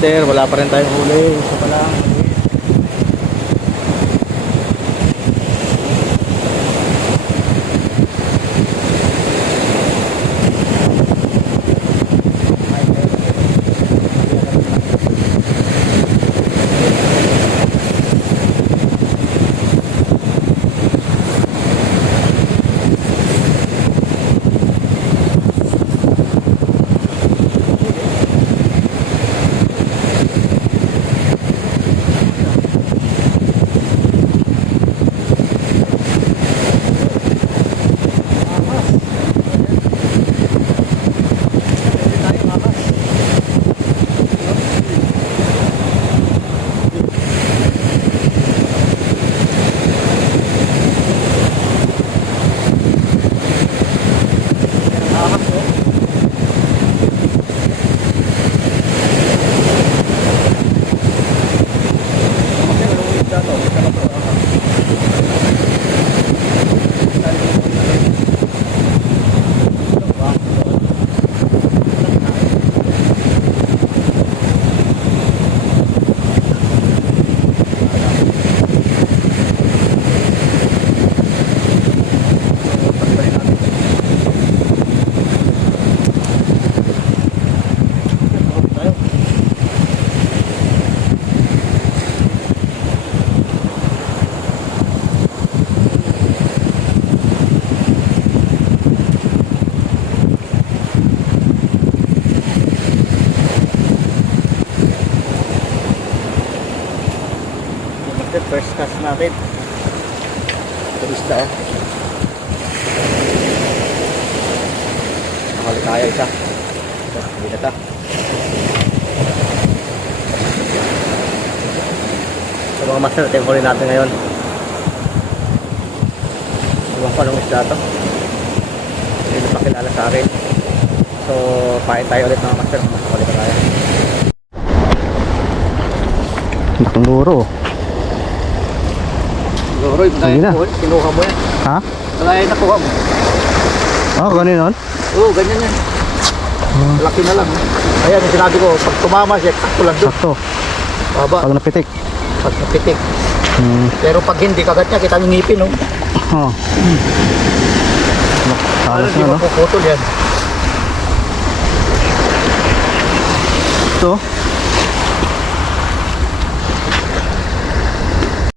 master, wala pa rin tayong huli. Isa pa lang. First cast natin. Tulis na nakali tayo isa. Hindi na ta. So mga master, ito yung huli natin ngayon. Iwan ko anong isda to. Hindi na pakilala sa akin. So pain tayo ulit mga master. Makakuli pa tayo. Itong luro. Luro, kinuha mo yan. Ha? Wala yan nakuha mo. Ah, ganyan nun? Oo, ganyan yan. Laki na lang. Ayan, yung sinabi ko, pag tumama siya, sakto lang doon. Sakto. Baba. Pag napitik. Pag napitik. Pero pag hindi, kagat niya, kita yung ngipin, no? Oo. Ano, di mapuputol yan. Ito?